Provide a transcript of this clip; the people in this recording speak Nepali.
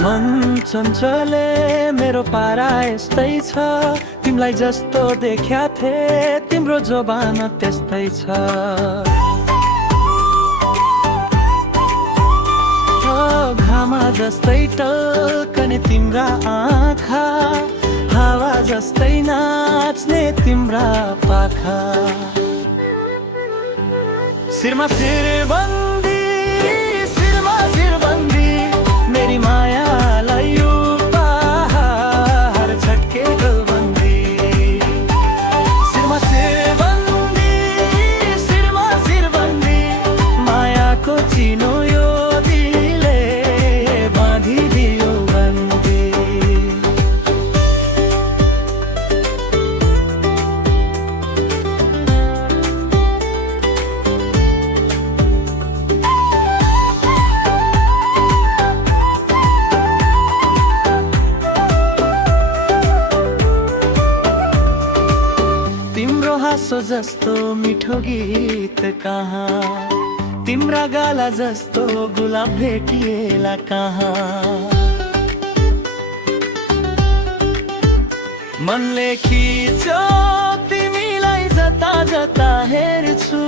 मन चञ्चले मेरो पारा यस्तै छ, तिमीलाई जस्तो देख्या थिए तिम्रो जोबान त्यस्तै छ। घामा जस्तै टल्कने तिम्रा आँखा, हावा जस्तै नाच्ने तिम्रा पाखा। शिरमा शिरबन्दी, शिरमा शिरबन्दी, मेरी मायालाई उपहार छट्के गलबन्दी। शिरमा शिरबन्दी, शिरमा शिरबन्दी, मायाको चिनो यो दिलले बाँधिदियो बन्दी। तिम्रो हाँसो जस्तो मिठो गीत कहाँ, तिम्रा गाला जस्तो गुलाब भेटिएला कहाँ। मनले खिच्यो तिमीलाई जता जता हेर्छु,